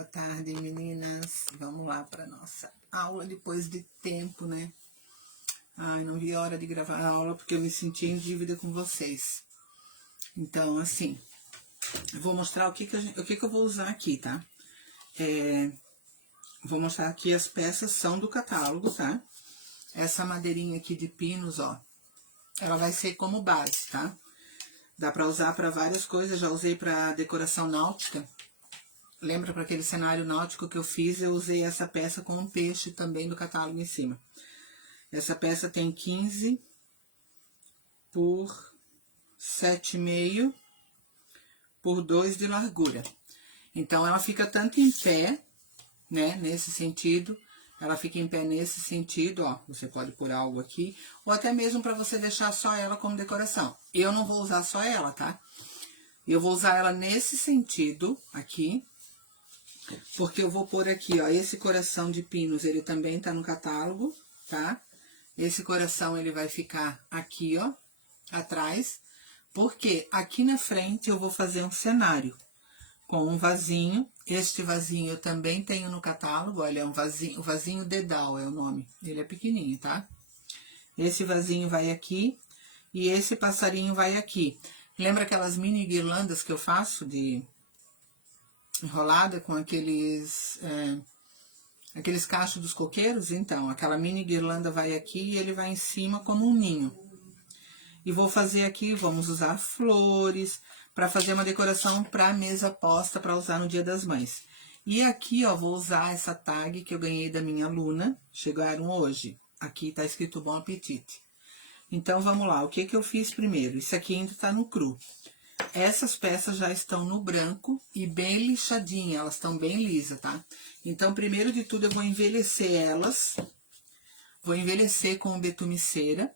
Boa tarde, meninas. Vamos lá para nossa aula depois de tempo, né? Ai, não vi a hora de gravar a aula porque eu me senti em dívida com vocês. Então, assim, eu vou mostrar o que eu vou usar aqui, tá? Vou mostrar aqui as peças são do catálogo, tá? Essa madeirinha aqui de pinos, ó, ela vai ser como base, tá? Dá para usar para várias coisas, já usei para decoração náutica. Lembra para aquele cenário náutico que eu fiz, eu usei essa peça com um peixe também do catálogo em cima. Essa peça tem 15 por 7,5 por 2 de largura. Então, ela fica tanto em pé, né, nesse sentido, ela fica em pé nesse sentido, ó, você pode pôr algo aqui, ou até mesmo para você deixar só ela como decoração. Eu não vou usar só ela, tá? Eu vou usar ela nesse sentido aqui, porque eu vou pôr aqui, ó, esse coração de pinos, ele também tá no catálogo, tá? Esse coração, ele vai ficar aqui, ó, atrás, porque aqui na frente eu vou fazer um cenário com um vasinho. Este vasinho eu também tenho no catálogo, olha, é um vasinho, o vasinho dedal é o nome, ele é pequenininho, tá? Esse vasinho vai aqui e esse passarinho vai aqui. Lembra aquelas mini guirlandas que eu faço de enrolada com aqueles cachos dos coqueiros? Então, aquela mini guirlanda vai aqui e ele vai em cima como um ninho. E vou fazer aqui, vamos usar flores para fazer uma decoração para mesa posta para usar no Dia das Mães. E aqui, ó, vou usar essa tag que eu ganhei da minha aluna, chegaram hoje. Aqui tá escrito Bom Apetite. Então, vamos lá, o que que eu fiz primeiro? Isso aqui ainda tá no cru. Essas peças já estão no branco e bem lixadinhas, elas estão bem lisas, tá? Então, primeiro de tudo, eu vou envelhecer elas. Vou envelhecer com o betume cera,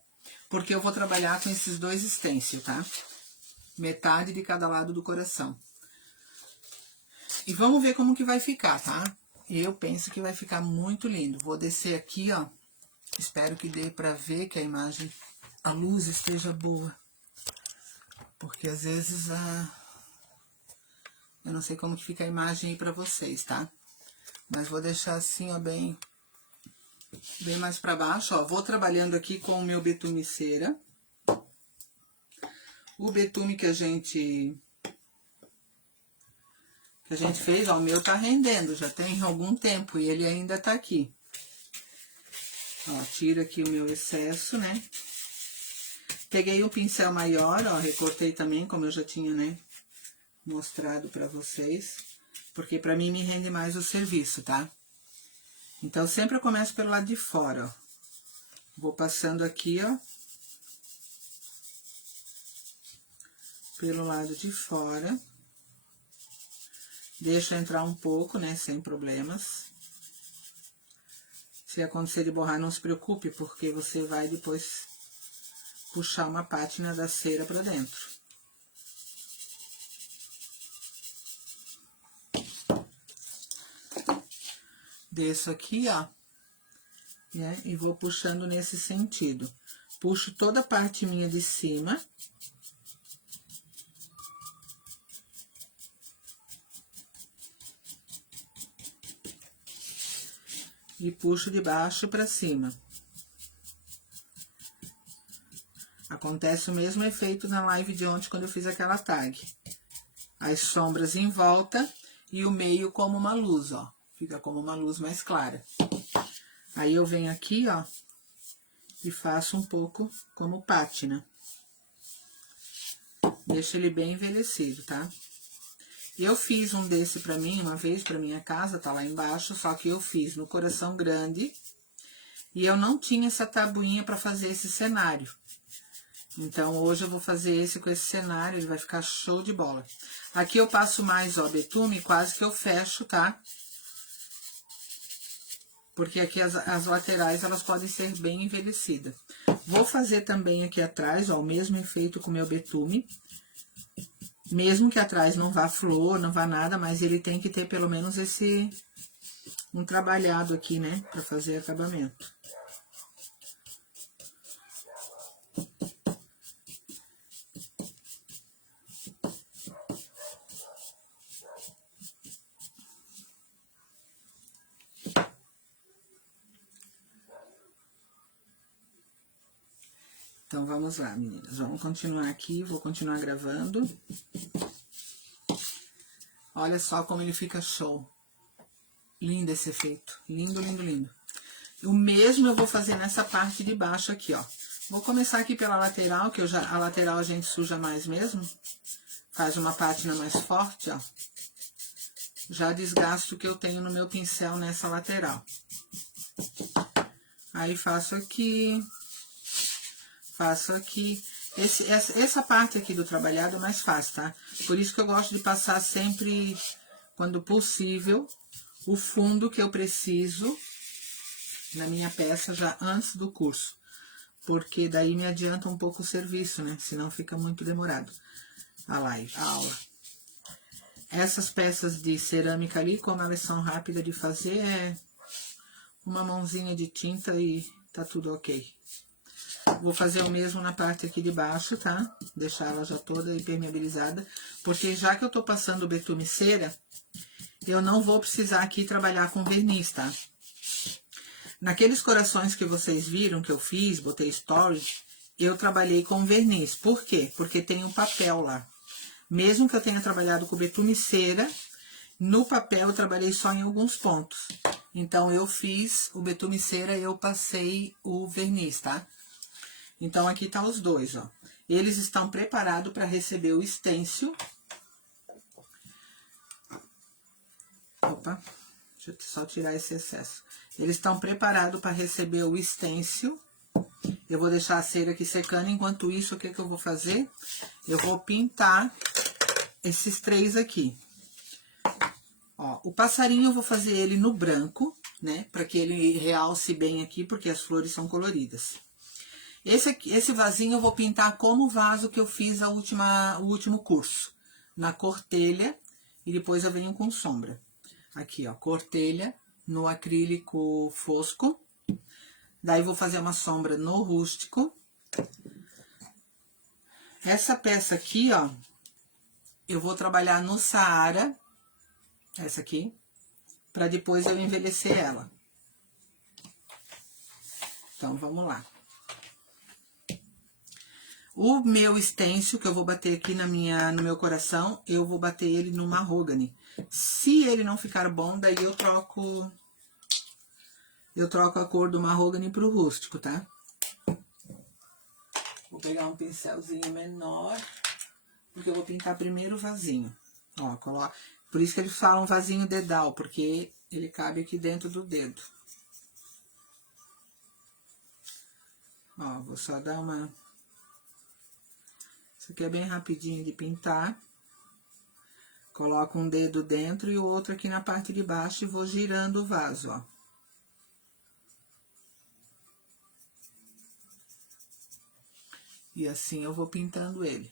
porque eu vou trabalhar com esses dois stencil, tá? Metade de cada lado do coração. E vamos ver como que vai ficar, tá? Eu penso que vai ficar muito lindo. Vou descer aqui, ó. Espero que dê pra ver que a imagem, a luz esteja boa. Porque às vezes eu não sei como que fica a imagem aí pra vocês, tá? Mas vou deixar assim, ó, bem mais pra baixo, ó. Vou trabalhando aqui com o meu betume cera. O betume que a gente fez, ó, o meu tá rendendo, já tem algum tempo e ele ainda tá aqui. Ó, tiro aqui o meu excesso, né? Peguei um pincel maior, ó, recortei também, como eu já tinha, né, mostrado pra vocês, porque pra mim me rende mais o serviço, tá? Então, sempre eu começo pelo lado de fora, ó. Vou passando aqui, ó, pelo lado de fora. Deixa entrar um pouco, né, sem problemas. Se acontecer de borrar, não se preocupe, porque você vai depois puxar uma pátina da cera pra dentro. Desço aqui, ó, né, e vou puxando nesse sentido. Puxo toda a parte minha de cima. E puxo de baixo pra cima. Acontece o mesmo efeito na live de ontem, quando eu fiz aquela tag. As sombras em volta e o meio como uma luz, ó. Fica como uma luz mais clara. Aí eu venho aqui, ó, e faço um pouco como pátina. Deixo ele bem envelhecido, tá? Eu fiz um desse pra mim, uma vez, pra minha casa, tá lá embaixo, só que eu fiz no coração grande e eu não tinha essa tabuinha pra fazer esse cenário. Então, hoje eu vou fazer esse com esse cenário, ele vai ficar show de bola. Aqui eu passo mais, ó, betume, quase que eu fecho, tá? Porque aqui as laterais, elas podem ser bem envelhecidas. Vou fazer também aqui atrás, ó, o mesmo efeito com o meu betume. Mesmo que atrás não vá flor, não vá nada, mas ele tem que ter pelo menos um trabalhado aqui, né? Pra fazer acabamento. Então, vamos lá, meninas. Vamos continuar aqui, vou continuar gravando. Olha só como ele fica show. Lindo esse efeito. Lindo, lindo, lindo. O mesmo eu vou fazer nessa parte de baixo aqui, ó. Vou começar aqui pela lateral, que a lateral a gente suja mais mesmo. Faz uma pátina mais forte, ó. Já desgasto o que eu tenho no meu pincel nessa lateral. Aí faço aqui. Faço aqui. Essa parte aqui do trabalhado é mais fácil, tá? Por isso que eu gosto de passar sempre, quando possível, o fundo que eu preciso na minha peça já antes do curso. Porque daí me adianta um pouco o serviço, né? Senão fica muito demorado a aula. Essas peças de cerâmica ali, como elas são rápidas de fazer, é uma mãozinha de tinta e tá tudo ok. Vou fazer o mesmo na parte aqui de baixo, tá? Deixar ela já toda impermeabilizada. Porque já que eu tô passando o betume cera, eu não vou precisar aqui trabalhar com verniz, tá? Naqueles corações que vocês viram que eu fiz, botei story, eu trabalhei com verniz. Por quê? Porque tem um papel lá. Mesmo que eu tenha trabalhado com betume cera, no papel eu trabalhei só em alguns pontos. Então, eu fiz o betume cera e eu passei o verniz, tá? Então, aqui tá os dois, ó. Eles estão preparados para receber o stencil. Opa, deixa eu só tirar esse excesso. Eles estão preparados para receber o stencil. Eu vou deixar a cera aqui secando. Enquanto isso, o que eu vou fazer? Eu vou pintar esses três aqui. Ó, o passarinho eu vou fazer ele no branco, né? Para que ele realce bem aqui, porque as flores são coloridas. Esse vasinho eu vou pintar como o vaso que eu fiz o último curso. Na cor telha, e depois eu venho com sombra. Aqui, ó, cor telha, no acrílico fosco. Daí vou fazer uma sombra no rústico. Essa peça aqui, ó, eu vou trabalhar no Saara, essa aqui, para depois eu envelhecer ela. Então, vamos lá. O meu stencil, que eu vou bater aqui no meu coração, eu vou bater ele no mahogany. Se ele não ficar bom, daí eu troco a cor do mahogany pro rústico, tá? Vou pegar um pincelzinho menor, porque eu vou pintar primeiro o vasinho. Ó, coloca. Por isso que eles falam vasinho dedal, porque ele cabe aqui dentro do dedo. Ó, vou só dar uma... Isso aqui é bem rapidinho de pintar. Coloco um dedo dentro e o outro aqui na parte de baixo e vou girando o vaso, ó. E assim eu vou pintando ele.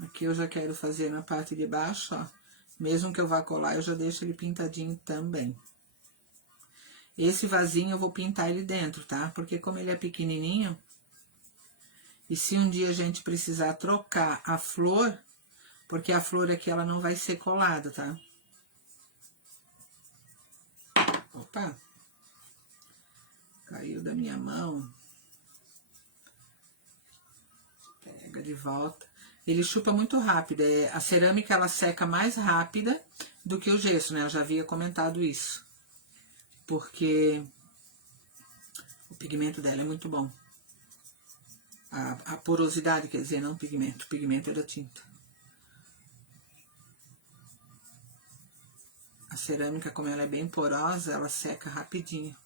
Aqui eu já quero fazer na parte de baixo, ó. Mesmo que eu vá colar, eu já deixo ele pintadinho também. Esse vasinho eu vou pintar ele dentro, tá? Porque como ele é pequenininho, e se um dia a gente precisar trocar a flor, porque a flor aqui ela não vai ser colada, tá? Opa! Caiu da minha mão. Pega de volta. Ele chupa muito rápido. A cerâmica, ela seca mais rápida do que o gesso, né? Eu já havia comentado isso. Porque o pigmento dela é muito bom. A porosidade, quer dizer, não pigmento. O pigmento é da tinta. A cerâmica, como ela é bem porosa, ela seca rapidinho.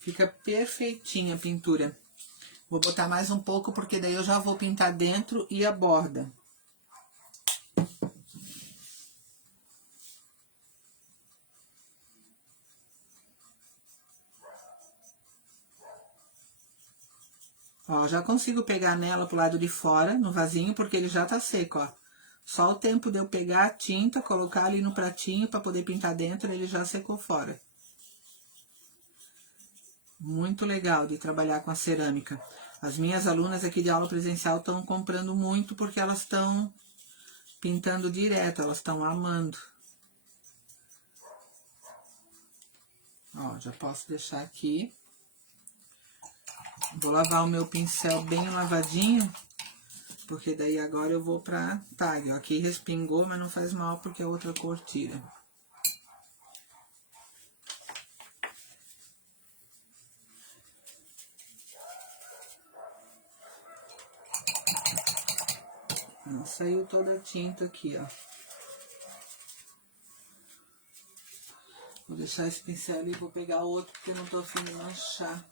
Fica perfeitinha a pintura. Vou botar mais um pouco, porque daí eu já vou pintar dentro e a borda. Ó, já consigo pegar nela pro lado de fora, no vasinho, porque ele já tá seco, ó. Só o tempo de eu pegar a tinta, colocar ali no pratinho para poder pintar dentro, ele já secou fora. Muito legal de trabalhar com a cerâmica. As minhas alunas aqui de aula presencial estão comprando muito porque elas estão pintando direto, elas estão amando. Ó, já posso deixar aqui. Vou lavar o meu pincel bem lavadinho, porque daí agora eu vou pra tag. Ó, aqui respingou, mas não faz mal porque a outra cor tira. Saiu toda a tinta aqui, ó. Vou deixar esse pincel ali, vou pegar outro, porque eu não tô afim de manchar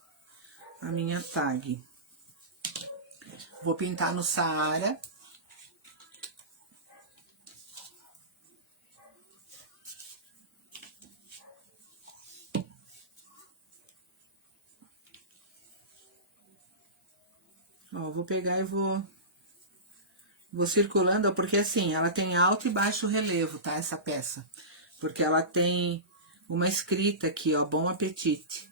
a minha tag. Vou pintar no Saara. Ó, vou pegar e vou circulando, porque assim, ela tem alto e baixo relevo, tá? Essa peça. Porque ela tem uma escrita aqui, ó, Bom Apetite.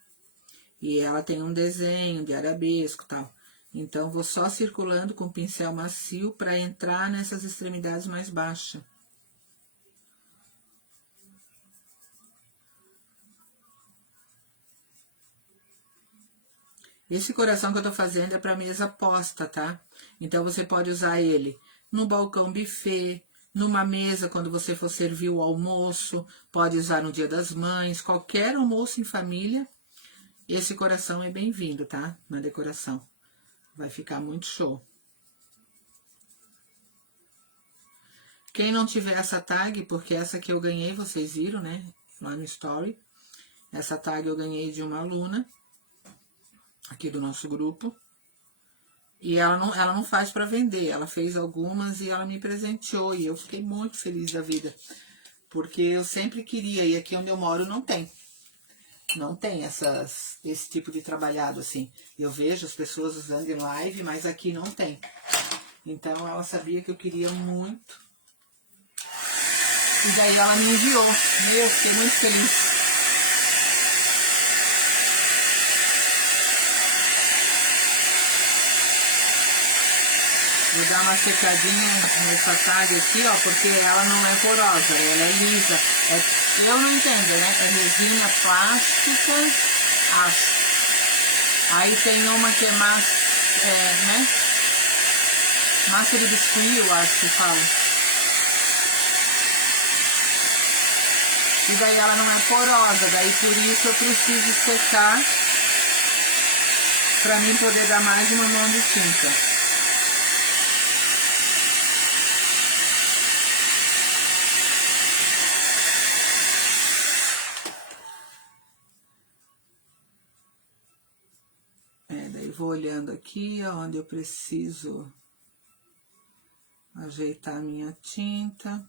E ela tem um desenho de arabesco e tal. Então, vou só circulando com o pincel macio para entrar nessas extremidades mais baixas. Esse coração que eu tô fazendo é para mesa posta, tá? Então, você pode usar ele no balcão buffet, numa mesa quando você for servir o almoço, pode usar no Dia das Mães, qualquer almoço em família, esse coração é bem-vindo, tá? Na decoração. Vai ficar muito show. Quem não tiver essa tag, porque essa que eu ganhei, vocês viram, né? Lá no story. Essa tag eu ganhei de uma aluna aqui do nosso grupo. E ela não faz para vender, ela fez algumas e ela me presenteou. E eu fiquei muito feliz da vida. Porque eu sempre queria, e aqui onde eu moro não tem. Não tem esse tipo de trabalhado assim. Eu vejo as pessoas usando em live, mas aqui não tem. Então ela sabia que eu queria muito. E daí ela me enviou. Eu fiquei muito feliz. Vou dar uma secadinha nessa tag aqui, ó, porque ela não é porosa, ela é lisa. Eu não entendo, né? É resina plástica, aço. Aí tem uma que é massa, né? Massa de biscuit, eu acho que fala. E daí ela não é porosa, daí por isso eu preciso secar pra mim poder dar mais uma mão de tinta. Daí vou olhando aqui, onde eu preciso ajeitar a minha tinta.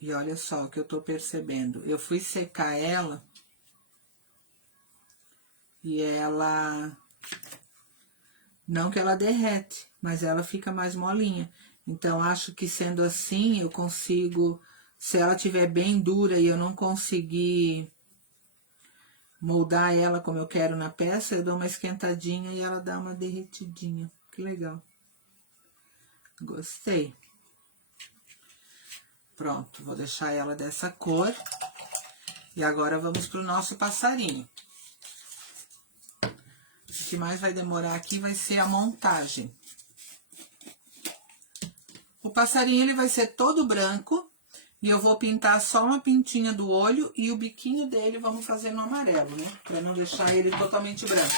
E olha só o que eu tô percebendo. Eu fui secar ela e ela... Não que ela derrete, mas ela fica mais molinha. Então, acho que sendo assim, eu consigo... Se ela estiver bem dura e eu não conseguir moldar ela como eu quero na peça, eu dou uma esquentadinha e ela dá uma derretidinha. Que legal. Gostei. Pronto, vou deixar ela dessa cor. E agora vamos pro nosso passarinho. O que mais vai demorar aqui vai ser a montagem. O passarinho ele vai ser todo branco. E eu vou pintar só uma pintinha do olho e o biquinho dele vamos fazer no amarelo, né? Pra não deixar ele totalmente branco.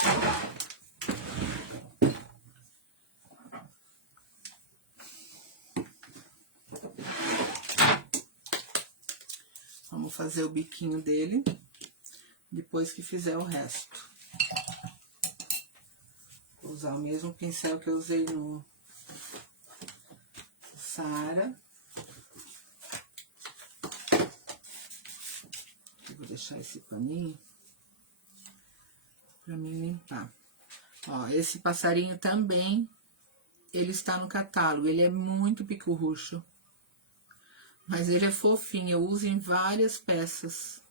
Vamos fazer o biquinho dele, depois que fizer o resto. Vou usar o mesmo pincel que eu usei no Saara. deixar esse paninho pra mim limpar. Ó, esse passarinho também, ele está no catálogo. Ele é muito picurrucho, mas ele é fofinho. Eu uso em várias peças.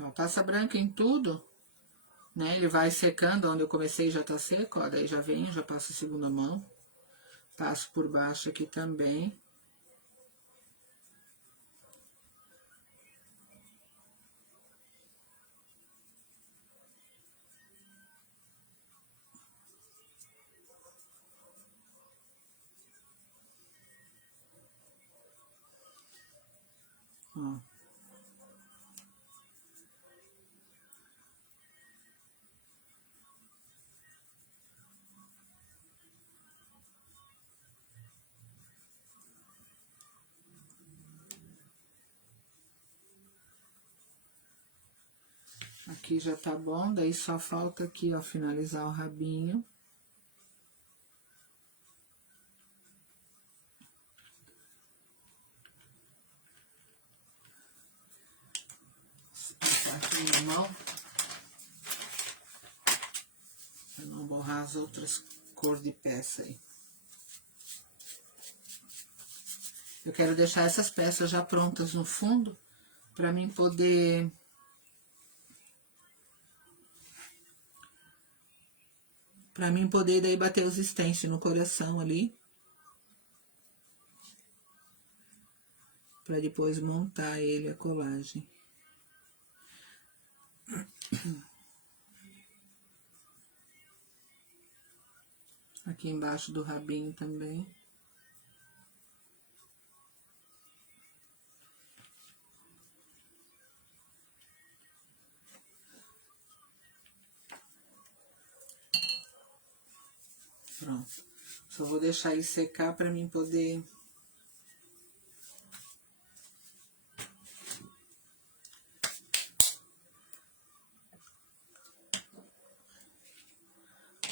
Ó, passa branca em tudo, né? Ele vai secando, onde eu comecei já tá seco, ó. Daí já venho, já passo a segunda mão. Passo por baixo aqui também. Ó. Aqui já tá bom, daí só falta aqui, ó, finalizar o rabinho. Passar aqui na mão, pra não borrar as outras cores de peça aí. Eu quero deixar essas peças já prontas no fundo, pra mim poder... daí bater os stencils no coração ali. Pra depois montar ele, a colagem. Aqui embaixo do rabinho também. Pronto. Só vou deixar ele secar pra mim poder...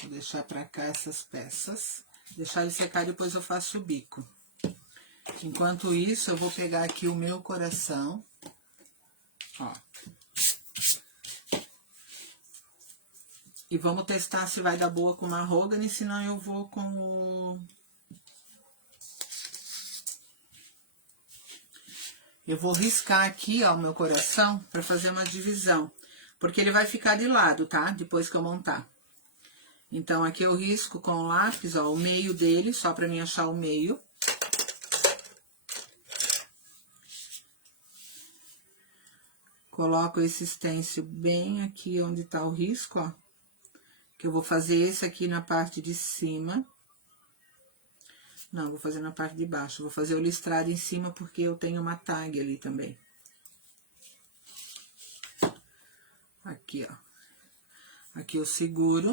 Vou deixar pra cá essas peças. Deixar ele secar, depois eu faço o bico. Enquanto isso, eu vou pegar aqui o meu coração. Ó. E vamos testar se vai dar boa com mahogany, senão eu vou com o... Eu vou riscar aqui, ó, o meu coração pra fazer uma divisão. Porque ele vai ficar de lado, tá? Depois que eu montar. Então, aqui eu risco com o lápis, ó, o meio dele, só pra mim achar o meio. Coloco esse stencil bem aqui onde tá o risco, ó. Que eu vou fazer esse aqui na parte de cima. Não, vou fazer na parte de baixo. Vou fazer o listrado em cima porque eu tenho uma tag ali também. Aqui, ó. Aqui eu seguro.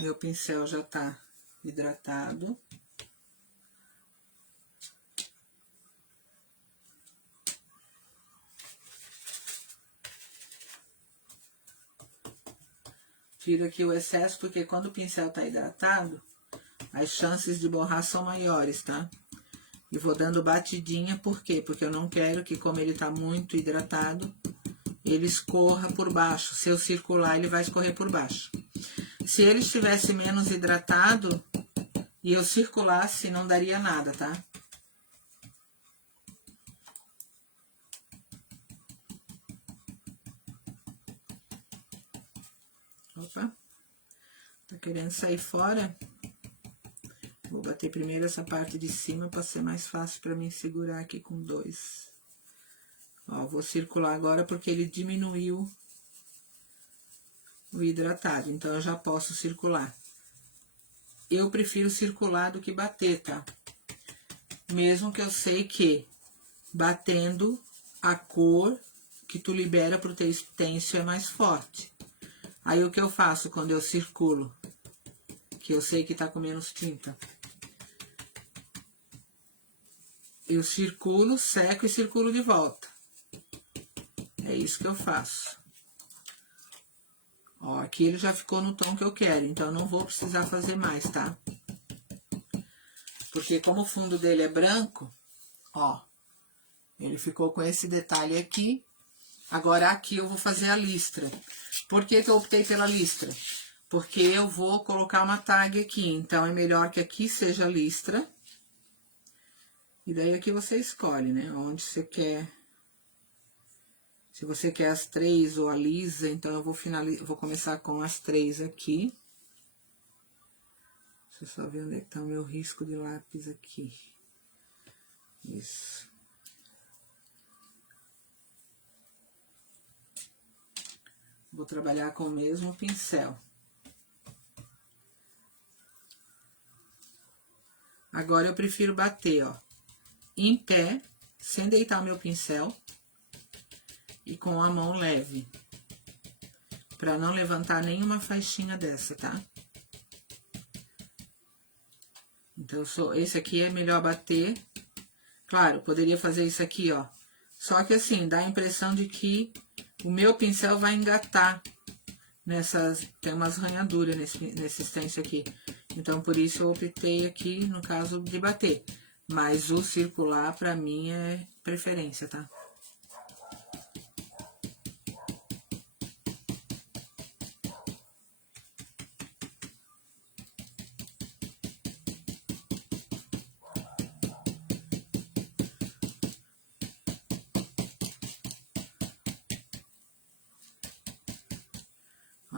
Meu pincel já tá hidratado. Tiro aqui o excesso, porque quando o pincel tá hidratado, as chances de borrar são maiores, tá? E vou dando batidinha, por quê? Porque eu não quero que, como ele tá muito hidratado, ele escorra por baixo. Se eu circular, ele vai escorrer por baixo. Se ele estivesse menos hidratado e eu circulasse, não daria nada, tá? Opa, tá querendo sair fora? Vou bater primeiro essa parte de cima para ser mais fácil para mim segurar aqui com dois. Ó, vou circular agora porque ele diminuiu o hidratado, então eu já posso circular. Eu prefiro circular do que bater, tá? Mesmo que eu sei que batendo a cor que tu libera pro teu stencil é mais forte. Aí o que eu faço quando eu circulo? Que eu sei que tá com menos tinta. Eu circulo, seco e circulo de volta. É isso que eu faço. Ó, Ó, aqui ele já ficou no tom que eu quero, então eu não vou precisar fazer mais, tá? Porque como o fundo dele é branco, ó, ele ficou com esse detalhe aqui. Agora aqui eu vou fazer a listra. Por que que eu optei pela listra? Porque eu vou colocar uma tag aqui, então é melhor que aqui seja a listra. E daí aqui você escolhe, né, onde você quer. Se você quer as 3 ou a lisa, então eu vou começar com as 3 aqui. Deixa eu só ver onde é que tá o meu risco de lápis aqui. Isso. Vou trabalhar com o mesmo pincel. Agora eu prefiro bater, ó, em pé, sem deitar o meu pincel. E com a mão leve. Pra não levantar nenhuma faixinha dessa, tá? Então, esse aqui é melhor bater. Claro, poderia fazer isso aqui, ó. Só que assim, dá a impressão de que o meu pincel vai engatar nessas... Tem umas ranhaduras nesse stencil aqui. Então, por isso eu optei aqui, no caso, de bater. Mas o circular, pra mim, é preferência, tá?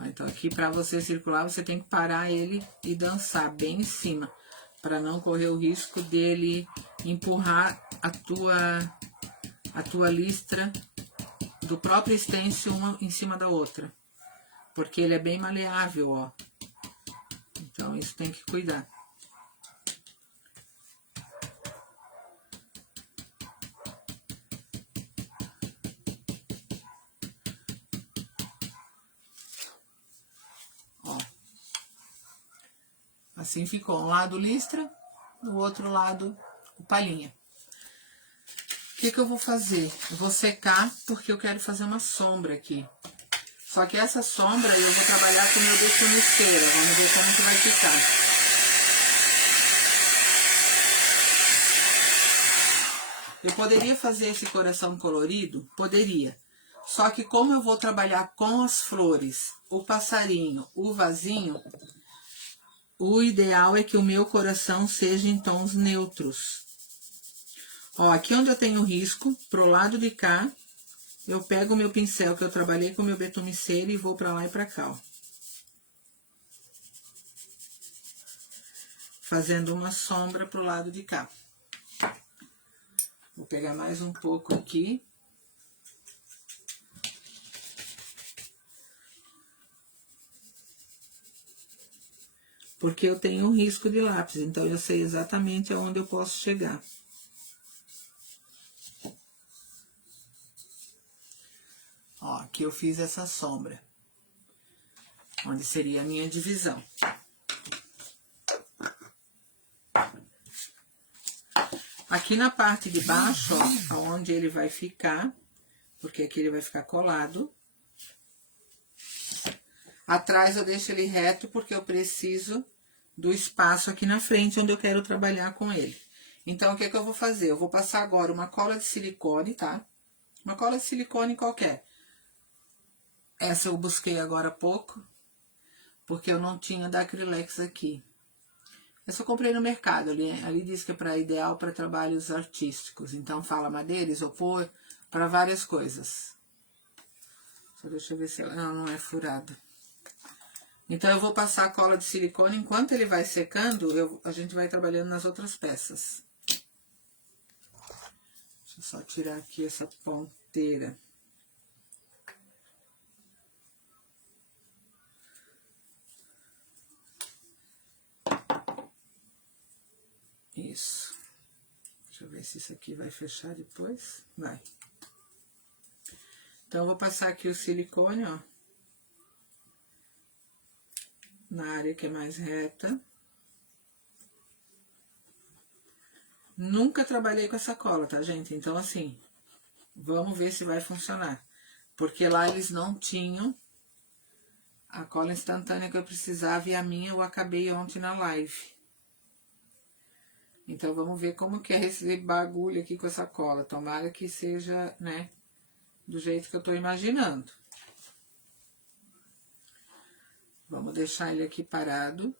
Então, aqui para você circular, você tem que parar ele e dançar bem em cima, para não correr o risco dele empurrar a tua listra do próprio stencil uma em cima da outra, porque ele é bem maleável, ó. Então, isso tem que cuidar. Assim ficou, um lado listra, do outro lado o palhinha. O que que eu vou fazer? Eu vou secar, porque eu quero fazer uma sombra aqui. Só que essa sombra eu vou trabalhar com o meu defumiceira, vamos ver como que vai ficar. Eu poderia fazer esse coração colorido? Poderia. Só que como eu vou trabalhar com as flores, o passarinho, o vasinho... O ideal é que o meu coração seja em tons neutros. Ó, aqui onde eu tenho risco, pro lado de cá, eu pego o meu pincel que eu trabalhei com o meu betumiceira e vou pra lá e pra cá, ó. Fazendo uma sombra pro lado de cá. Vou pegar mais um pouco aqui. Porque eu tenho um risco de lápis, então eu sei exatamente aonde eu posso chegar. Ó, aqui eu fiz essa sombra, onde seria a minha divisão. Aqui na parte de baixo, ó, onde ele vai ficar, porque aqui ele vai ficar colado. Atrás eu deixo ele reto, porque eu preciso do espaço aqui na frente, onde eu quero trabalhar com ele. Então, o que é que eu vou fazer? Eu vou passar agora uma cola de silicone, tá? Uma cola de silicone qualquer. Essa eu busquei agora há pouco, porque eu não tinha da Acrylex aqui. Essa eu comprei no mercado, ali diz que é ideal para trabalhos artísticos. Então, fala madeira, isopor, para várias coisas. Só deixa eu ver se ela... Não é furada. Então, eu vou passar a cola de silicone, enquanto ele vai secando, a gente vai trabalhando nas outras peças. Deixa eu só tirar aqui essa ponteira. Isso. Deixa eu ver se isso aqui vai fechar depois. Vai. Então, eu vou passar aqui o silicone, ó. Na área que é mais reta. Nunca trabalhei com essa cola, tá, gente? Então, assim, vamos ver se vai funcionar. Porque lá eles não tinham A cola instantânea que eu precisava e a minha eu acabei ontem na live. Então, vamos ver como que é esse bagulho aqui com essa cola. Tomara que seja, né, do jeito que eu tô imaginando. Vamos deixar ele aqui parado,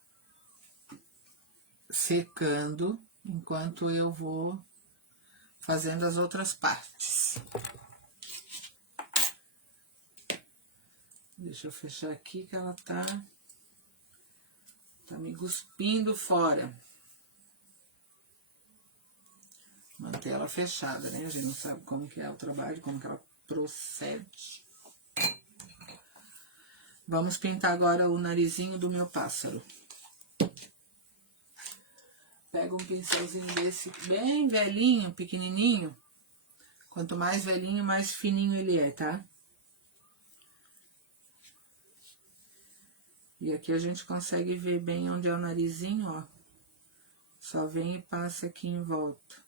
secando, enquanto eu vou fazendo as outras partes. Deixa eu fechar aqui que ela tá me cuspindo fora. Manter ela fechada, né? A gente não sabe como que é o trabalho, como que ela procede. Vamos pintar agora o narizinho do meu pássaro. Pega um pincelzinho desse bem velhinho, pequenininho. Quanto mais velhinho, mais fininho ele é, tá? E aqui a gente consegue ver bem onde é o narizinho, ó. Só vem e passa aqui em volta.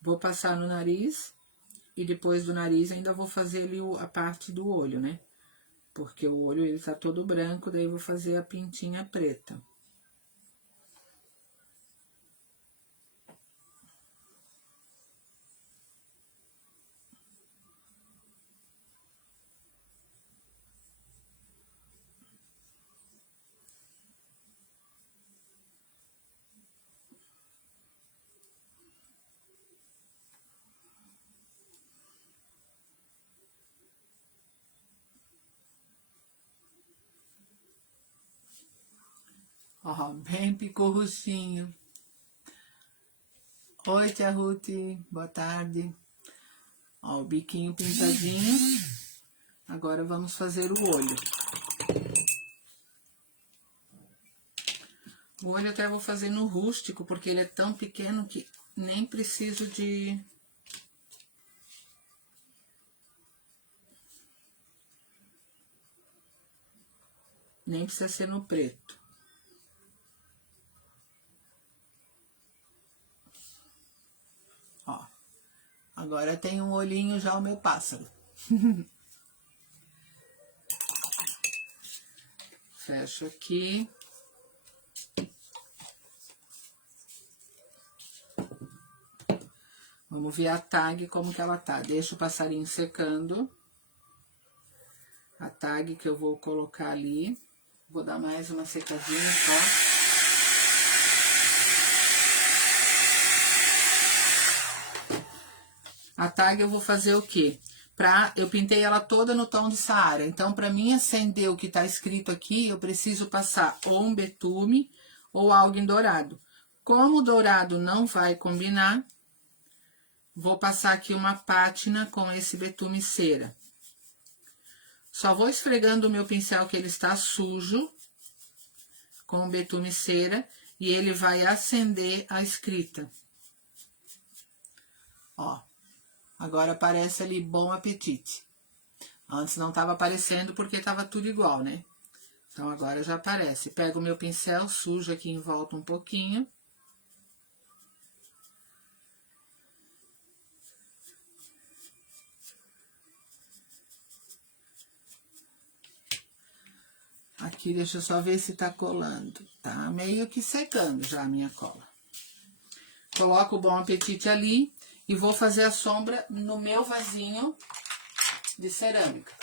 Vou passar no nariz e depois do nariz ainda vou fazer ali a parte do olho, né? Porque o olho ele tá todo branco, daí eu vou fazer a pintinha preta. Ó, bem picorruchinho. Oi, tia Ruth, boa tarde. Ó, o biquinho pintadinho. Agora vamos fazer o olho. O olho até vou fazer no rústico, porque ele é tão pequeno que nem preciso de... Nem precisa ser no preto. Ó, agora tem um olhinho já o meu pássaro. Fecho aqui. Vamos ver a tag como que ela tá. Deixa o passarinho secando. A tag que eu vou colocar ali. Vou dar mais uma secadinha só. A tag eu vou fazer o quê? Eu pintei ela toda no tom de Saara. Então, para mim acender o que tá escrito aqui, eu preciso passar ou um betume ou algo em dourado. Como o dourado não vai combinar, vou passar aqui uma pátina com esse betume cera. Só vou esfregando o meu pincel que ele está sujo com o betume cera e ele vai acender a escrita. Ó, agora aparece ali bom apetite. Antes não estava aparecendo porque estava tudo igual, né? Então agora já aparece. Pego o meu pincel, sujo aqui em volta um pouquinho. Aqui, deixa eu só ver se tá colando. Tá meio que secando já a minha cola. Coloco o bom apetite ali e vou fazer a sombra no meu vasinho de cerâmica.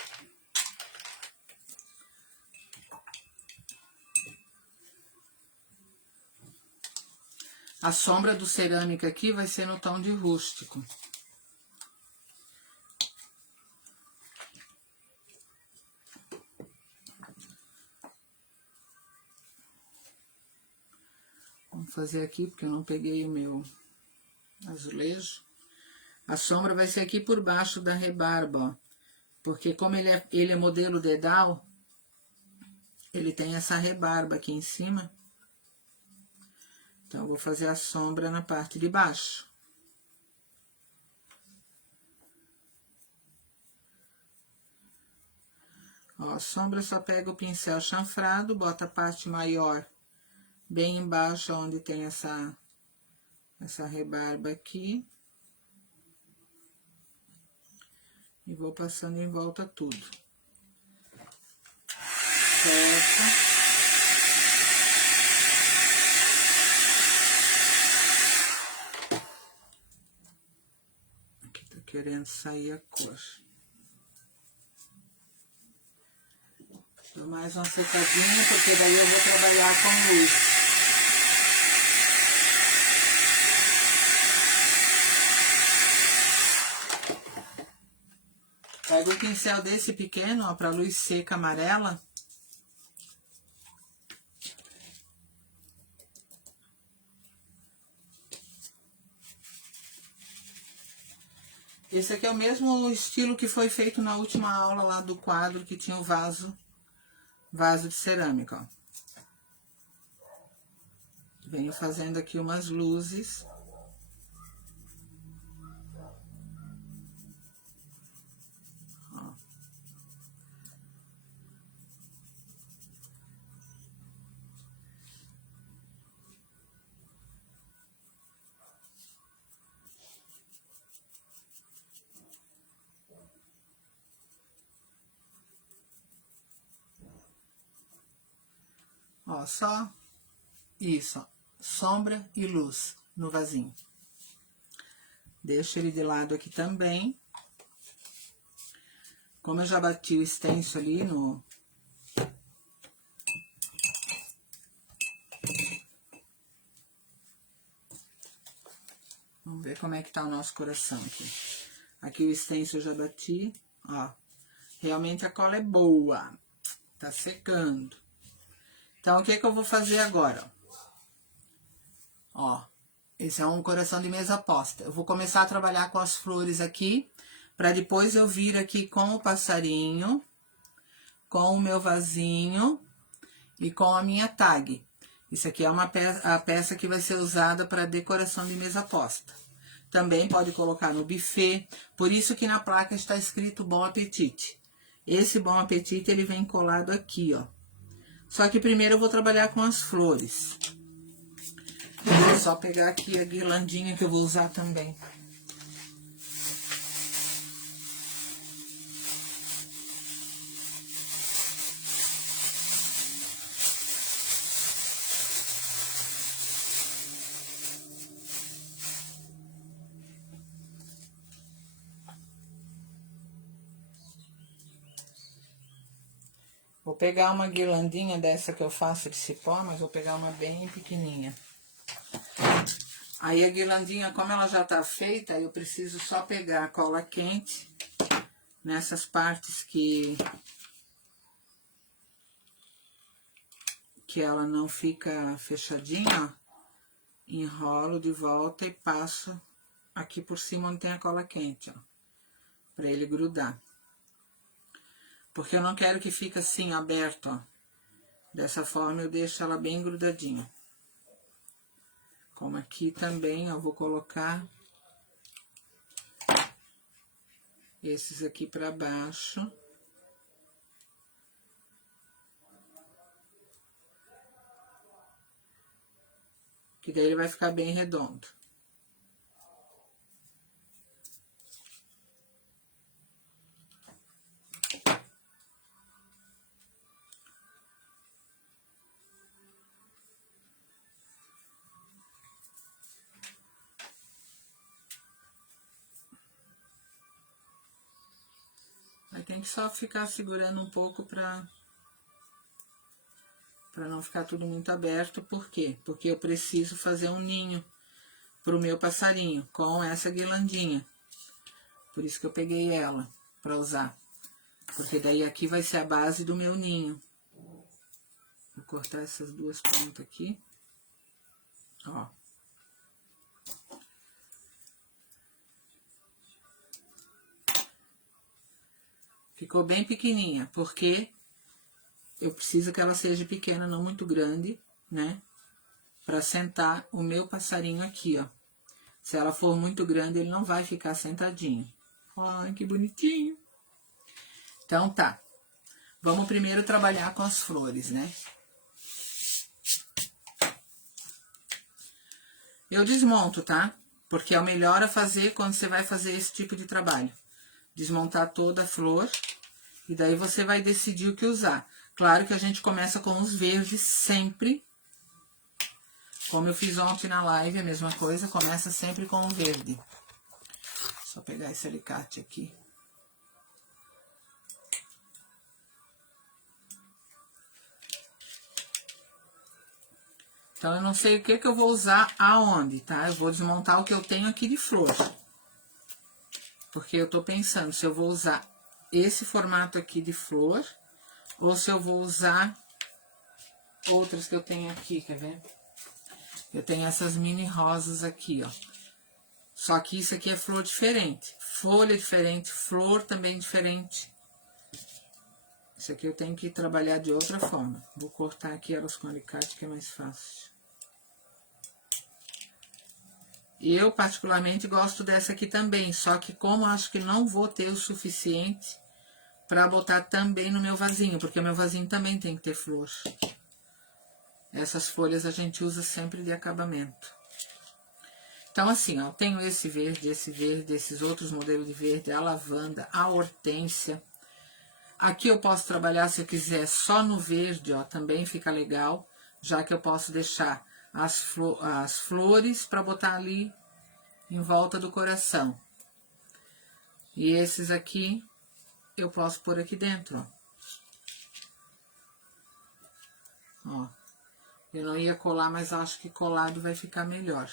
A sombra do cerâmica aqui vai ser no tom de rústico. Vamos fazer aqui, porque eu não peguei o meu azulejo. A sombra vai ser aqui por baixo da rebarba, ó. Porque como ele é modelo dedal, ele tem essa rebarba aqui em cima. Então, eu vou fazer a sombra na parte de baixo. Ó, sombra só pega o pincel chanfrado, bota a parte maior bem embaixo, onde tem essa rebarba aqui. E vou passando em volta tudo. Fecha. Aqui tá querendo sair a cor. Dou mais uma secadinha, porque daí eu vou trabalhar com luz. Pega um pincel desse pequeno, ó, pra luz seca amarela. Esse aqui é o mesmo estilo que foi feito na última aula lá do quadro, que tinha o vaso de cerâmica, ó. Venho fazendo aqui umas luzes. Ó, só isso, ó, sombra e luz no vasinho. Deixo ele de lado aqui também. Como eu já bati o stencil ali no... Vamos ver como é que tá o nosso coração aqui. Aqui o stencil eu já bati, ó. Realmente a cola é boa, tá secando. Então, o que que eu vou fazer agora? Ó, esse é um coração de mesa posta. Eu vou começar a trabalhar com as flores aqui, para depois eu vir aqui com o passarinho, com o meu vasinho e com a minha tag. Isso aqui é a peça que vai ser usada para decoração de mesa posta. Também pode colocar no buffet, por isso que na placa está escrito Bom Apetite. Esse Bom Apetite, ele vem colado aqui, ó. Só que primeiro eu vou trabalhar com as flores. Vou só pegar aqui a guirlandinha que eu vou usar também. Vou pegar uma guirlandinha dessa que eu faço de cipó, mas vou pegar uma bem pequenininha. Aí a guirlandinha, como ela já tá feita, eu preciso só pegar a cola quente nessas partes que ela não fica fechadinha, ó. Enrolo de volta e passo aqui por cima onde tem a cola quente, ó, pra ele grudar. Porque eu não quero que fique assim, aberto, ó. Dessa forma eu deixo ela bem grudadinha. Como aqui também, eu vou colocar esses aqui pra baixo. Que daí ele vai ficar bem redondo. Aí tem que só ficar segurando um pouco pra não ficar tudo muito aberto. Por quê? Porque eu preciso fazer um ninho pro meu passarinho com essa guirlandinha. Por isso que eu peguei ela pra usar. Porque daí aqui vai ser a base do meu ninho. Vou cortar essas duas pontas aqui. Ó. Ficou bem pequenininha, porque eu preciso que ela seja pequena, não muito grande, né? Pra sentar o meu passarinho aqui, ó. Se ela for muito grande, ele não vai ficar sentadinho. Ai, que bonitinho. Então, tá. Vamos primeiro trabalhar com as flores, né? Eu desmonto, tá? Porque é o melhor a fazer quando você vai fazer esse tipo de trabalho. Desmontar toda a flor e daí você vai decidir o que usar. Claro que a gente começa com os verdes sempre. Como eu fiz ontem na live, a mesma coisa, começa sempre com o verde. Só pegar esse alicate aqui. Então, eu não sei o que eu vou usar aonde, tá? Eu vou desmontar o que eu tenho aqui de flor. Porque eu tô pensando se eu vou usar esse formato aqui de flor ou se eu vou usar outras que eu tenho aqui, quer ver? Eu tenho essas mini rosas aqui, ó. Só que isso aqui é flor diferente. Folha diferente, flor também diferente. Isso aqui eu tenho que trabalhar de outra forma. Vou cortar aqui elas com alicate, que é mais fácil. E eu, particularmente, gosto dessa aqui também. Só que como acho que não vou ter o suficiente para botar também no meu vasinho. Porque o meu vasinho também tem que ter flor. Essas folhas a gente usa sempre de acabamento. Então, assim, ó, eu tenho esse verde, esses outros modelos de verde, a lavanda, a hortênsia. Aqui eu posso trabalhar, se eu quiser, só no verde, ó, também fica legal, já que eu posso deixar as flores para botar ali em volta do coração. E esses aqui, eu posso pôr aqui dentro, ó. Eu não ia colar, mas acho que colado vai ficar melhor,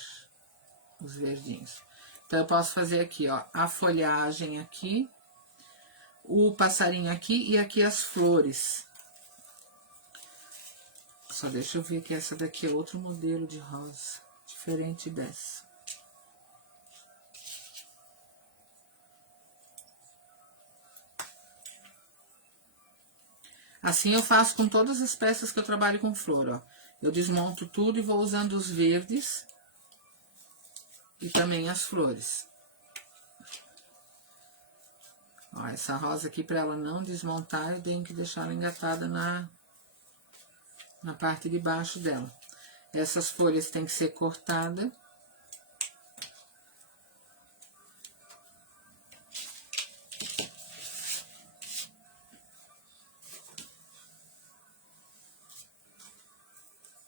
os verdinhos. Então, eu posso fazer aqui, ó, a folhagem aqui, o passarinho aqui e aqui as flores. Só deixa eu ver que essa daqui é outro modelo de rosa, diferente dessa. Assim eu faço com todas as peças que eu trabalho com flor, ó. Eu desmonto tudo e vou usando os verdes e também as flores. Ó, essa rosa aqui, para ela não desmontar, eu tenho que deixar ela engatada na parte de baixo dela. Essas folhas tem que ser cortada.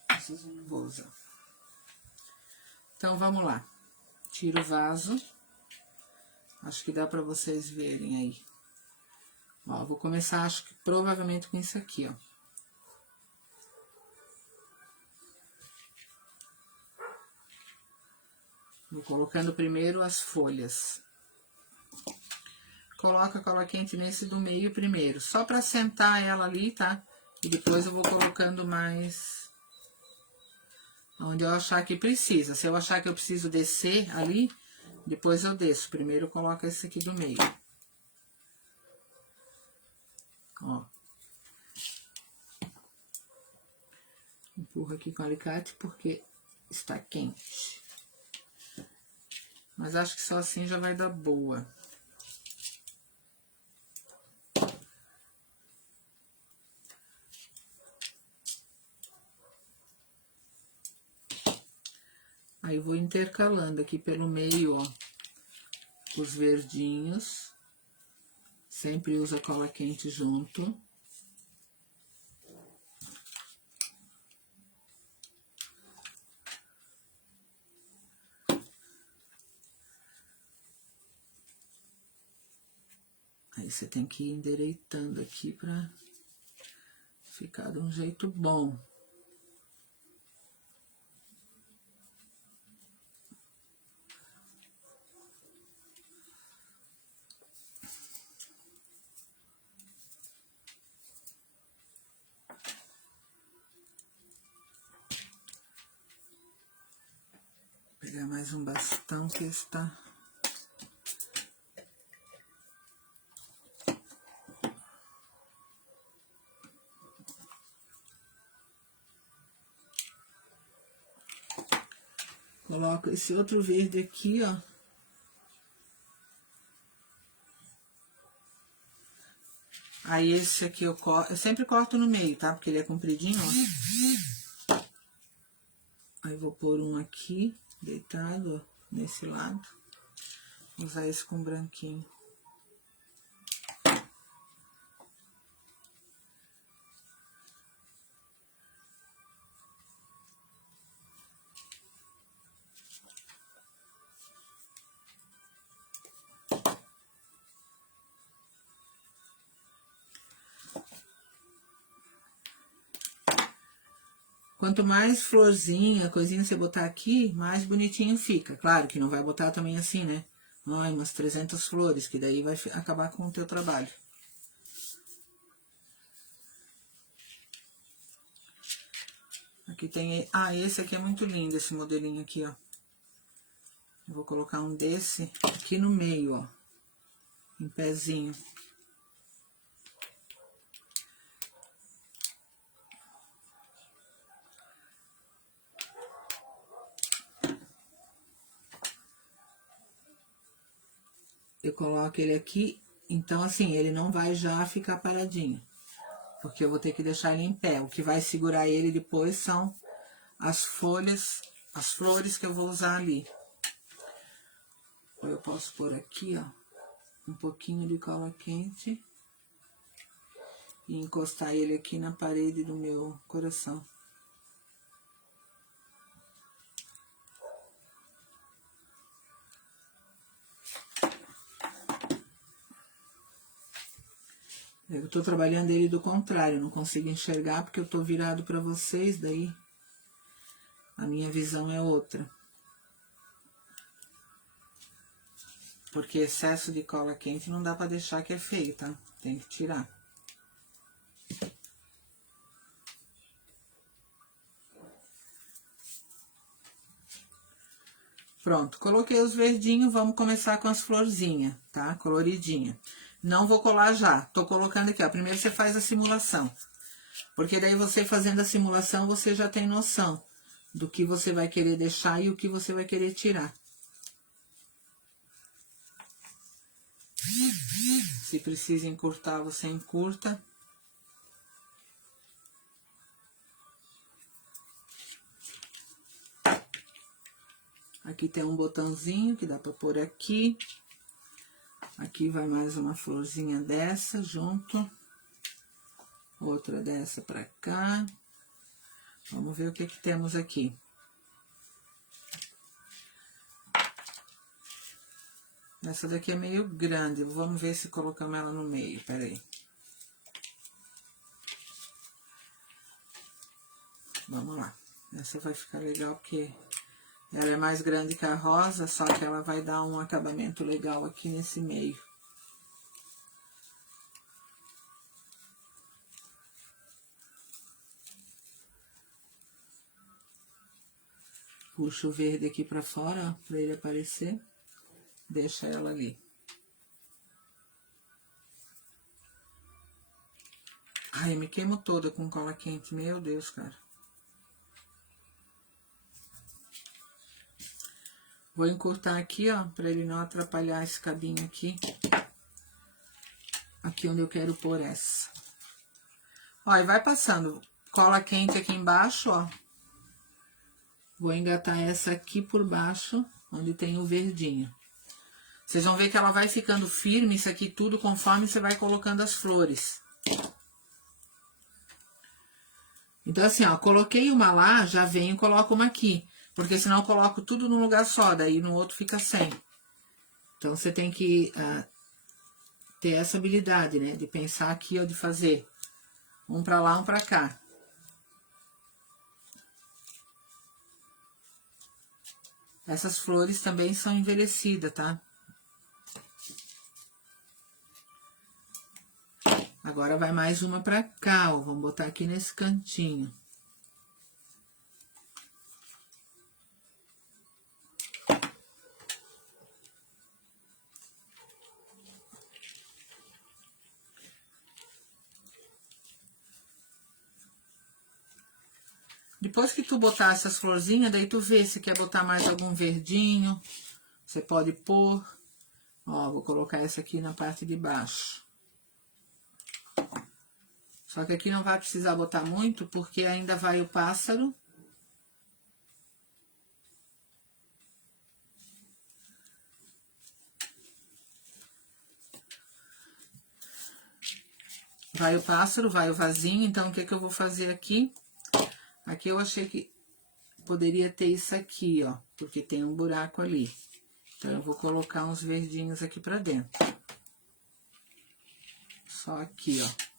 Essas eu não vou usar. Então, vamos lá. Tiro o vaso. Acho que dá pra vocês verem aí. Ó, vou começar, acho que provavelmente com isso aqui, ó. Vou colocando primeiro as folhas. Coloca a cola quente nesse do meio primeiro, só pra sentar ela ali, tá? E depois eu vou colocando mais onde eu achar que precisa. Se eu achar que eu preciso descer ali, depois eu desço. Primeiro eu coloco esse aqui do meio. Ó. Empurro aqui com o alicate porque está quente. Mas acho que só assim já vai dar boa. Aí vou intercalando aqui pelo meio, ó, os verdinhos. Sempre uso a cola quente junto. Aí você tem que ir endireitando aqui pra ficar de um jeito bom. Vou pegar mais um bastão que está... Coloco esse outro verde aqui, ó. Aí esse aqui eu sempre corto no meio, tá? Porque ele é compridinho, ó. Aí vou pôr um aqui, deitado, ó, nesse lado. Vou usar esse com branquinho. Quanto mais florzinha, coisinha você botar aqui, mais bonitinho fica. Claro que não vai botar também assim, né? Ai, umas 300 flores, que daí vai acabar com o teu trabalho. Aqui tem... Ah, esse aqui é muito lindo, esse modelinho aqui, ó. Eu vou colocar um desse aqui no meio, ó. Em pezinho. Eu coloco ele aqui, então assim, ele não vai já ficar paradinho. Porque eu vou ter que deixar ele em pé. O que vai segurar ele depois são as folhas, as flores que eu vou usar ali. Ou eu posso pôr aqui, ó, um pouquinho de cola quente. E encostar ele aqui na parede do meu coração. Eu tô trabalhando ele do contrário, não consigo enxergar porque eu tô virado para vocês, daí a minha visão é outra. Porque excesso de cola quente não dá para deixar que é feio, tá? Tem que tirar. Pronto, coloquei os verdinhos, vamos começar com as florzinhas, tá? Coloridinha. Não vou colar já, tô colocando aqui, ó. Primeiro você faz a simulação. Porque daí você fazendo a simulação, você já tem noção do que você vai querer deixar e o que você vai querer tirar. Se precisa encurtar, você encurta. Aqui tem um botãozinho que dá pra pôr aqui. Aqui vai mais uma florzinha dessa junto. Outra dessa pra cá. Vamos ver o que temos aqui. Essa daqui é meio grande. Vamos ver se colocamos ela no meio. Pera aí. Vamos lá. Essa vai ficar legal porque ela é mais grande que a rosa, só que ela vai dar um acabamento legal aqui nesse meio. Puxa o verde aqui pra fora, ó, pra ele aparecer. Deixa ela ali. Ai, me queimo toda com cola quente, meu Deus, cara. Vou encurtar aqui, ó, pra ele não atrapalhar esse cabinho aqui. Aqui onde eu quero pôr essa. Ó, e vai passando cola quente aqui embaixo, ó. Vou engatar essa aqui por baixo, onde tem o verdinho. Vocês vão ver que ela vai ficando firme, isso aqui tudo, conforme você vai colocando as flores. Então, assim, ó, coloquei uma lá, já venho e coloco uma aqui. Porque senão eu coloco tudo num lugar só, daí no outro fica sem. Então, você tem que ter essa habilidade, né? De pensar aqui, ó, de fazer um pra lá, um pra cá. Essas flores também são envelhecidas, tá? Agora vai mais uma pra cá, ó. Vamos botar aqui nesse cantinho. Depois que tu botar essas florzinhas, daí tu vê se quer botar mais algum verdinho. Você pode pôr. Ó, vou colocar essa aqui na parte de baixo. Só que aqui não vai precisar botar muito, porque ainda vai o pássaro. Vai o pássaro, vai o vasinho, então o que que eu vou fazer aqui? Aqui eu achei que poderia ter isso aqui, ó, porque tem um buraco ali. Então, eu vou colocar uns verdinhos aqui pra dentro. Só aqui, ó.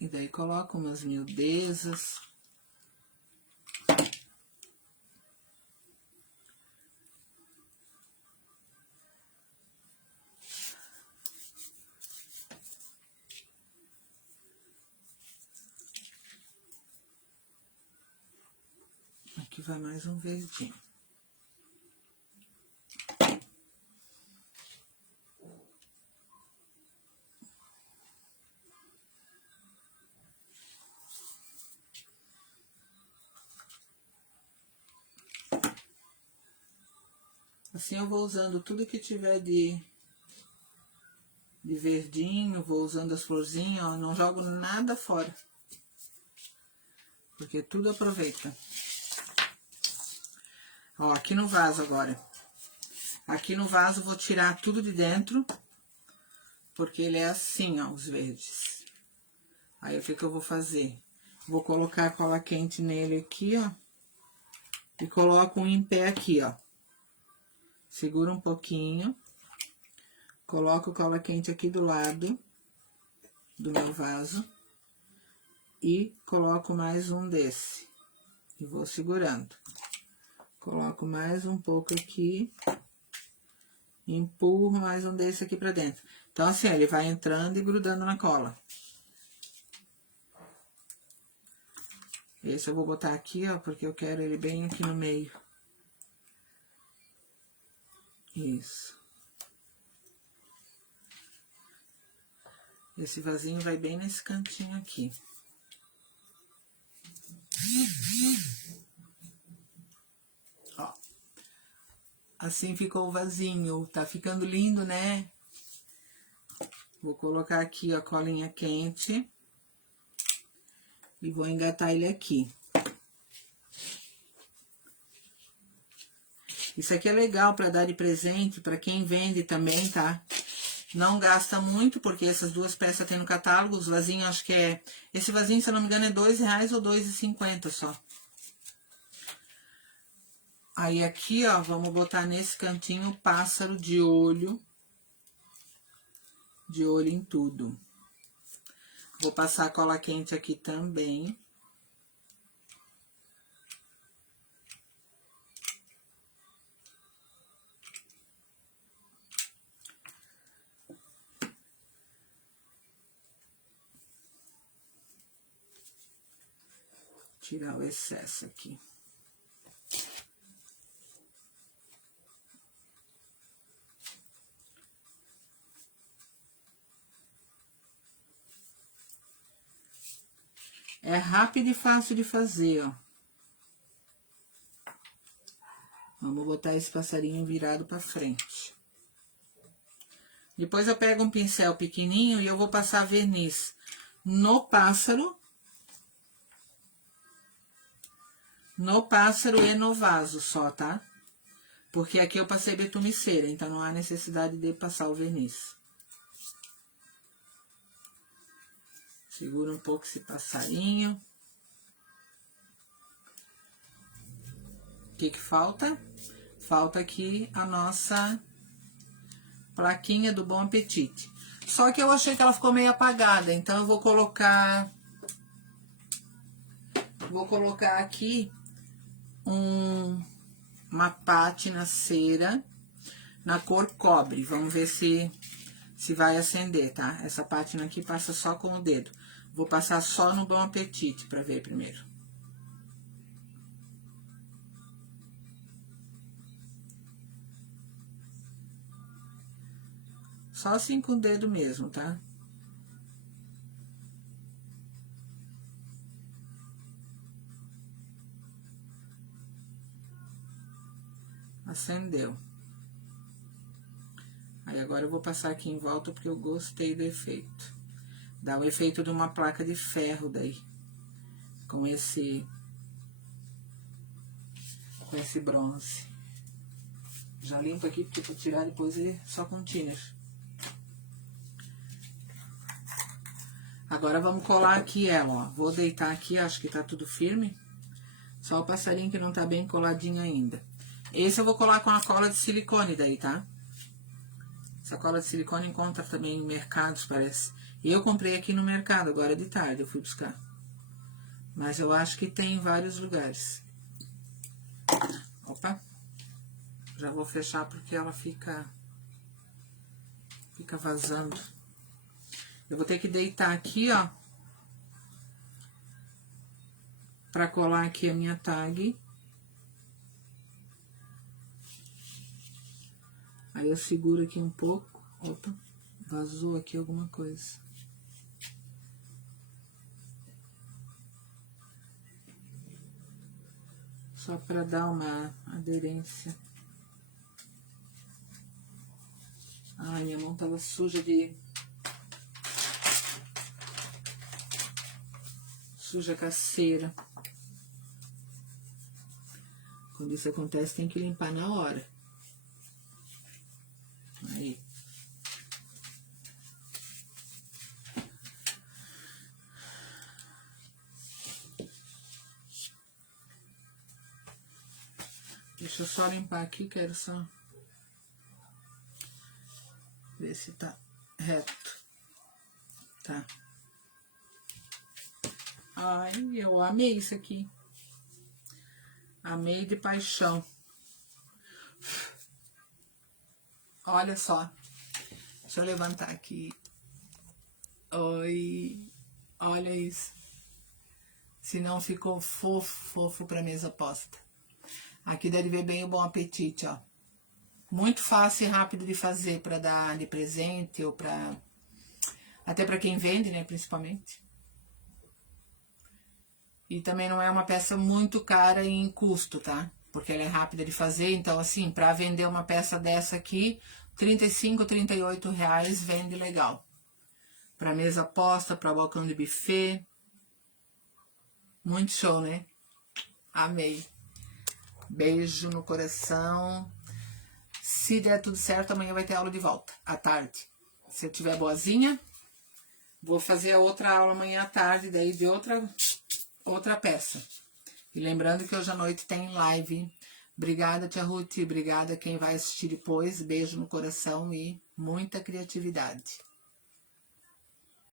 E daí coloco umas miudezas. Aqui vai mais um verdinho. Assim eu vou usando tudo que tiver de verdinho, vou usando as florzinhas, ó, não jogo nada fora. Porque tudo aproveita. Ó, aqui no vaso agora. Aqui no vaso vou tirar tudo de dentro, porque ele é assim, ó, os verdes. Aí o que que eu vou fazer? Vou colocar cola quente nele aqui, ó. E coloco um em pé aqui, ó. Segura um pouquinho. Coloco cola quente aqui do lado do meu vaso. E coloco mais um desse. E vou segurando. Coloco mais um pouco aqui. Empurro mais um desse aqui pra dentro. Então, assim, ó, ele vai entrando e grudando na cola. Esse eu vou botar aqui, ó, porque eu quero ele bem aqui no meio. Isso. Esse vasinho vai bem nesse cantinho aqui. Ó. Assim ficou o vasinho. Tá ficando lindo, né? Vou colocar aqui a colinha quente. E vou engatar ele aqui. Isso aqui é legal para dar de presente, para quem vende também, tá? Não gasta muito, porque essas duas peças tem no catálogo. Os vasinhos, acho que é... Esse vasinho, se eu não me engano, é R$2 ou R$2,50 só. Aí aqui, ó, vamos botar nesse cantinho pássaro de olho. De olho em tudo. Vou passar cola quente aqui também. Tirar o excesso aqui. É rápido e fácil de fazer, ó. Vamos botar esse passarinho virado pra frente. Depois eu pego um pincel pequenininho e eu vou passar verniz no pássaro. No pássaro e no vaso só, tá? Porque aqui eu passei betumiceira, então não há necessidade de passar o verniz. Segura um pouco esse passarinho. O que que falta? Falta aqui a nossa plaquinha do Bom Apetite. Só que eu achei que ela ficou meio apagada, então eu vou colocar... Vou colocar aqui uma pátina cera na cor cobre. Vamos ver se vai acender, tá? Essa pátina aqui passa só com o dedo. Vou passar só no Bom Apetite pra ver primeiro. Só assim com o dedo mesmo, tá? Acendeu. Aí agora eu vou passar aqui em volta porque eu gostei do efeito. Dá o efeito de uma placa de ferro daí. Com esse bronze. Já limpo aqui porque vou tirar depois ele só com thinner. Agora vamos colar aqui ela, ó. Vou deitar aqui, acho que tá tudo firme. Só o passarinho que não tá bem coladinho ainda. Esse eu vou colar com a cola de silicone daí, tá? Essa cola de silicone encontra também em mercados, parece. E eu comprei aqui no mercado, agora de tarde eu fui buscar. Mas eu acho que tem em vários lugares. Opa. Já vou fechar porque ela fica vazando. Eu vou ter que deitar aqui, ó. Pra colar aqui a minha tag. Aí eu seguro aqui um pouco. Opa, vazou aqui alguma coisa. Só pra dar uma aderência. Ai, minha mão tava suja de... suja caseira. Quando isso acontece, tem que limpar na hora. Aí. Deixa eu só limpar aqui, quero só ver se tá reto. Tá. Ai, eu amei isso aqui. Amei de paixão. Olha só. Deixa eu levantar aqui. Oi. Olha isso. Se não ficou fofo pra mesa posta. Aqui deve ver bem o Bom Apetite, ó. Muito fácil e rápido de fazer pra dar de presente ou pra... até pra quem vende, né, principalmente. E também não é uma peça muito cara em custo, tá? Porque ela é rápida de fazer, então assim, pra vender uma peça dessa aqui, 35, 38 reais vende legal. Pra mesa posta, pra balcão de buffet. Muito show, né? Amei. Beijo no coração. Se der tudo certo, amanhã vai ter aula de volta, à tarde. Se eu tiver boazinha, vou fazer a outra aula amanhã à tarde, daí de outra peça. E lembrando que hoje à noite tem live. Obrigada, tia Ruth. Obrigada quem vai assistir depois. Beijo no coração e muita criatividade.